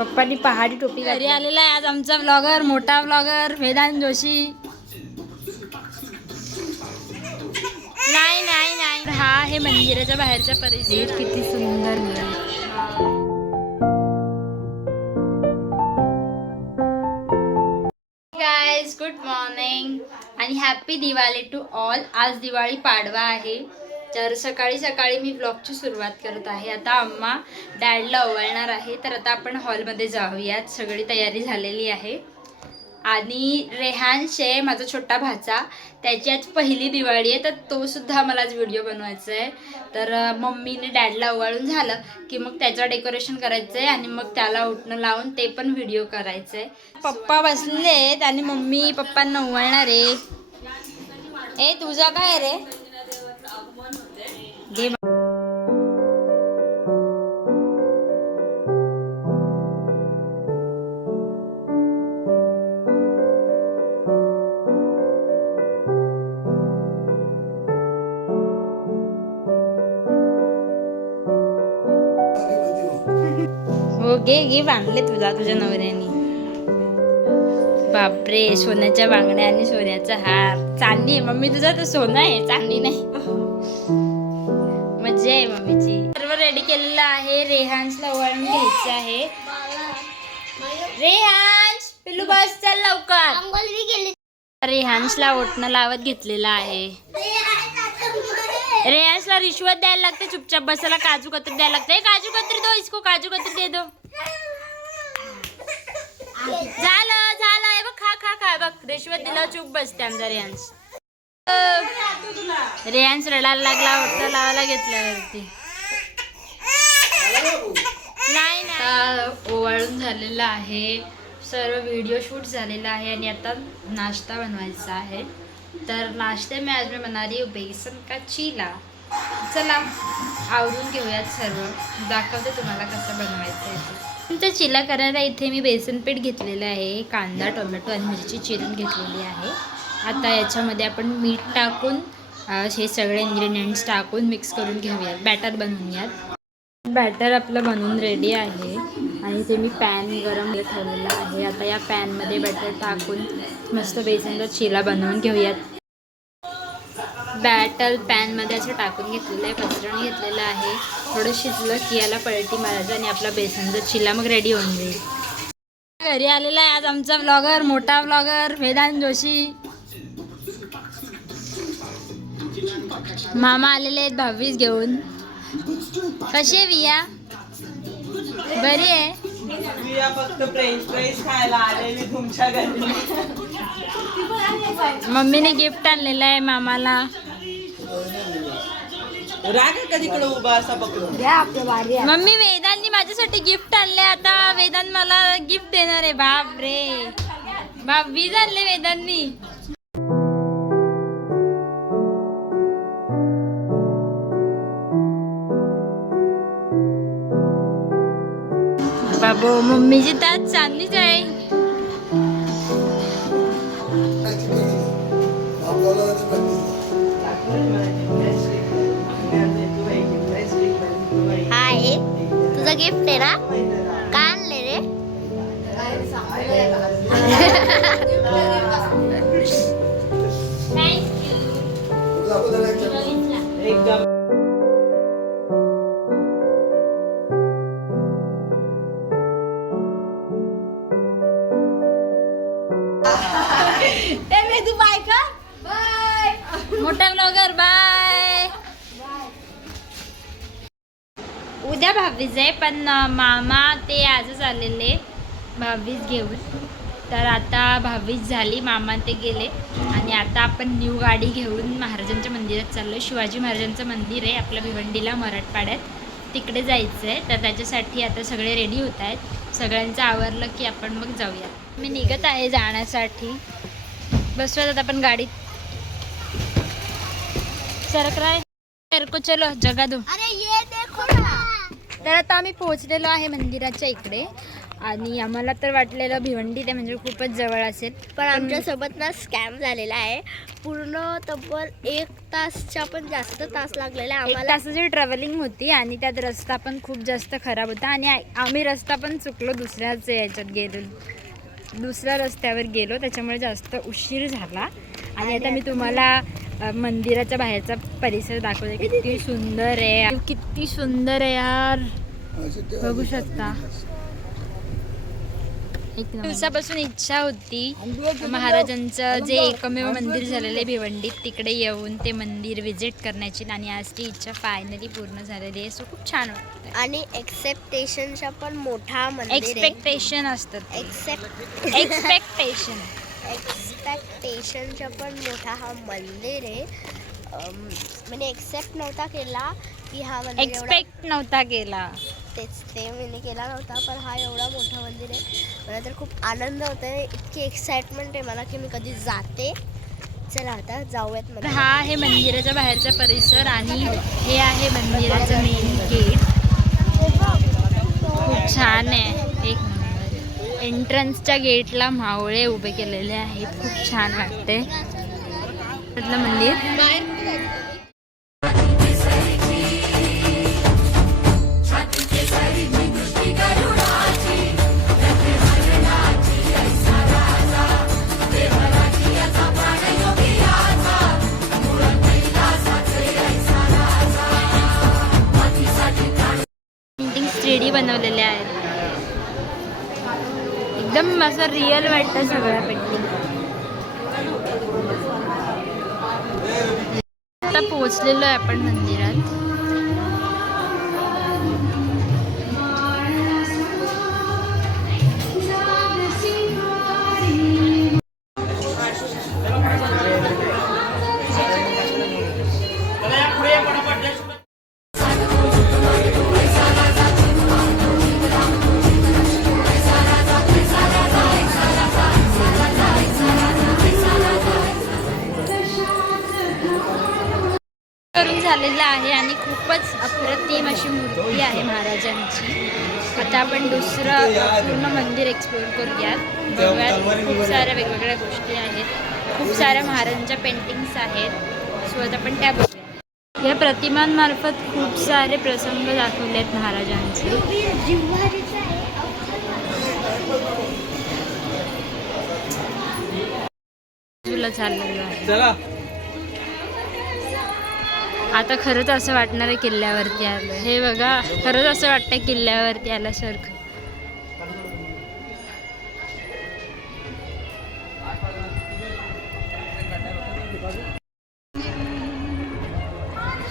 पप्पांनी पहाडी टोपी घरी आलेला आहे आज आमचा व्लॉगर, मोठा व्लॉगर वेदांत जोशी. नाही नाही नाही, हा आहे मंदिराच्या बाहेरचा परिसर. किती सुंदर मिळेल. गाईज गुड मॉर्निंग आणि हॅपी दिवाळी टू ऑल. आज दिवाळी पाडवा आहे, तर सकाळी सकाळी मी व्लॉगची सुरुवात करत आहे. आता अम्मा डॅडला ओवाळणार आहे, तर आता आपण हॉलमध्ये जाऊयात. सगळी तयारी झालेली आहे. आणि रेहान्श आहे माझा छोटा भाचा, त्याची आज पहिली दिवाळी आहे, तर तो सुद्धा मला आज व्हिडिओ बनवायचा आहे. तर मम्मीने डॅडला ओवाळून झालं की मग त्याचं डेकोरेशन करायचं आहे आणि मग त्याला उठणं लावून ते पण व्हिडिओ करायचं आहे. पप्पा बसलेत आणि मम्मी पप्पांना ओवाळणार आहे. ए तुझा काय रे घे. हो घे घे, बांधले तुझ्या नवऱ्याने. बापरे, सोन्याच्या बांगड्या आणि सोन्याचा हार. चांदी आहे मम्मी, तुझा तर सोनं आहे, चांदी नाही. मज्जा आहे मम्मीची. सर्व रेडी केलेलं आहे. रेहान्सला ओवाळून घ्यायचं आहे. रेहान्स पिल्लू बस, चल लवकर. रेहान्सला ओढणं लावत घेतलेलं आहे. रेहान्सला रिश्वत द्यायला लागते, चुपचाप बसायला काजू कतरी द्यायला लागते. काजू कतरी दो इसको, काजू कतरी दे दो. झालं झालं आहे बघ, खा खा खा बघ. रिश्वत दिला चुप बसते आमचा रेहान्स. रेहान्स रडायला लागला, ओढणं लावायला घेतल्यावरती. नाही नाही, ओवाळून झालेला आहे, सर्व व्हिडिओ शूट झालेला आहे आणि आता नाश्ता बनवायचा आहे. तर नाश्ते में आज मैं बना रही हूँ बेसन का चीला. चला आवरून घेऊयात, सर्व दाखवते तुम्हाला कसं बनवायचं आहे. तर चिला करायला इथे मी बेसन पीठ घेतलेलं आहे, कांदा टोमॅटो आणि मिरची चिरून घेतलेली आहे. आता याच्यामध्ये आपण मीठ टाकून हे सगळे इन्ग्रेडियंट्स टाकून मिक्स करून घेऊयात, बॅटर बनवूयात. बॅटर आपलं बनवून रेडी आहे आणि ते मी पॅन गरम ठेवलेला आहे. आता या पॅनमध्ये बॅटर टाकून मस्त बेसनचा चिला बनवून घेऊयात. बॅटर पॅनमध्ये असं टाकून घेतलेलं आहे, पसरवून घेतलेलं आहे. थोडं शिजलं की याला पलटी मारायचं आणि आपला बेसनचा चिला मग रेडी होऊन जाईल. घरी आलेला आहे आज आमचा व्लॉगर, मोठा व्लॉगर वेदांत जोशी. मामा आलेले आहेत 22 घेऊन. कशी आहे विया? बरी आहे. विया फक्त फ्रेंच फ्राईज खायला आलेली तुमच्या घरी. मम्मीने गिफ्ट आणलेलं आहे मामाला. राग कधीकडे उभा असा पकडून. मम्मी वेदांनी माझ्यासाठी गिफ्ट आणले, आता वेदांत मला गिफ्ट देणार आहे. बाप रे बाप, 20 आणले वेदांनी. बाबो मम्मीची त्यात चांदीच आहे. हाय, तुझं गिफ्ट आहे ना? काय आणले रे? एकदम मोठा ब्लॉगर बाय. उद्या 22 आहे, पण मामा ते आजच आलेले 22 घेऊन. तर आता 22 झाली, मामा ते गेले आणि आता आपण न्यू गाडी घेऊन महाराजांच्या मंदिरात चाललो. शिवाजी महाराजांचं मंदिर आहे आपल्या भिवंडीला मराठवाड्यात, तिकडे जायचं आहे. तर त्याच्यासाठी आता सगळे रेडी होत आहेत. सगळ्यांचं आवरलं की आपण मग जाऊया. मी निघत आहे जाण्यासाठी. बसूयात आपण गाडीत. सरकराय को चलो जगा दो. अरे ये देखो ना. तर आता आम्ही पोहोचलेलो आहे मंदिराच्या इकडे आणि आम्हाला तर वाटलेलं भिवंडी ते म्हणजे खूपच जवळ असेल, पण आमच्यासोबत ना स्कॅम झालेला आहे. पूर्ण तब्बल 1 तासच्या पण जास्त तास लागलेला आहे 1 आम्हाला. तासाची ट्रॅव्हलिंग होती आणि त्यात रस्ता पण खूप जास्त खराब होता आणि आम्ही रस्ता पण चुकलो, दुसऱ्याच याच्यात गेलो, दुसऱ्या रस्त्यावर गेलो, त्याच्यामुळे जास्त उशीर झाला. आणि आता मी तुम्हाला मंदिराच्या बाहेरचा परिसर दाखवते. किती सुंदर आहे, किती सुंदर आहे यार, बघू शकता. दिवसापासून इच्छा होती महाराजांचं जे एकमेव मंदिर झालेलं आहे भिवंडीत, तिकडे येऊन ते मंदिर विजिट करण्याची, आणि आज ती इच्छा फायनली पूर्ण झालेली आहे. सो खूप छान वाटतं. आणि एक्सेप्टेशनचा पण मोठा मंदिर आहे. एक्सपेक्टेशन असतात, एक्सपेक्टेशनचा पण मोठा हा मंदिर आहे. म्हणजे एक्सेप्ट नव्हता केला की हा मंदिर एक्सपेक्ट नव्हता केला, ते मी केला नव्हता, पण हा एवढा मोठा मंदिर आहे. मला तर खूप आनंद होत आहे, इतकी एक्साइटमेंट आहे मला की मी कधी जाते. चला आता जाऊयात. तर हा आहे मंदिराच्या बाहेरचा परिसर आणि हे आहे मंदिराचं मेन गेट. खूप छान आहे, एक नंबर. एंट्रन्सच्या गेटला मावळे उभे केलेले आहेत, खूप छान वाटते मंदिर. पेंटिंग 3D बनवलेल्या आहेत, एकदम असं रिअल वाटतं सगळं पेंटिंग. आता पोहोचलेलो आहे आपण मंदिरात. करून झालेलं आहे आणि खूपच अप्रतिम अशी मूर्ती आहे महाराजांची. आता आपण दुसरं पूर्ण मंदिर एक्सप्लोर करूयात, बघूयात. खूप साऱ्या वेगवेगळ्या गोष्टी आहेत, खूप साऱ्या महाराजांच्या पेंटिंग्स आहेत. सो आता आपण त्या बघूया. या प्रतिमांमार्फत खूप सारे प्रसंग दाखवले आहेत महाराजांचे. तुला चाललेलं आहे आता. खरंच असं वाटणार आहे किल्ल्यावरती आलं. हे बघा, खरंच असं वाटतंय किल्ल्यावरती आल्यासारखं.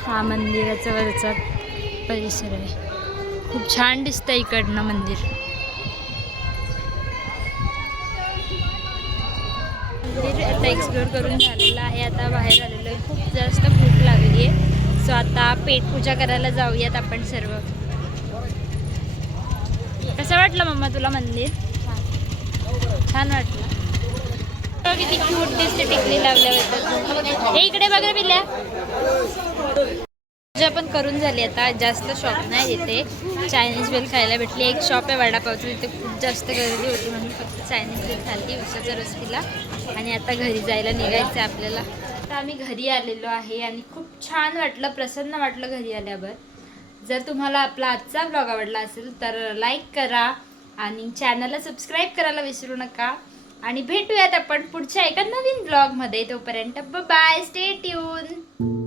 हा मंदिराचा वरचा परिसर आहे, खूप छान दिसतं इकडनं मंदिर. आता एक्सप्लोर करून झालेलं आहे, आता बाहेर आलेलो आहे. खूप जास्त भूक लागली आहे, सो आता पेटपूजा करायला जाऊयात आपण सर्व. कसं वाटलं मम्मा तुला मंदिर? छान वाटलं. किती क्यूट दिसते टिकली लावल्यावर. हे इकडे बघा पिल्या. पूजा पण करून झाली. आता जास्त शॉप नाही तिथे, चायनीज बेल खायला भेटली. एक शॉप आहे वडापावचं, तिथे खूप जास्त गर्दी होती म्हणून फक्त चायनीज बेल खाल्ली उसाचा रस पिला. आणि आता घरी जायला निघायचं आहे आपल्याला. आता आम्ही घरी आलेलो आहे आणि खूप छान वाटलं, प्रसन्न वाटलं घरी आल्यावर. जर तुम्हाला आपला आजचा ब्लॉग आवडला असेल तर लाईक करा आणि चॅनलला सबस्क्राईब करायला विसरू नका. आणि भेटूयात आपण पुढच्या एका नवीन ब्लॉगमध्ये. तोपर्यंत बाय, स्टे ट्यून.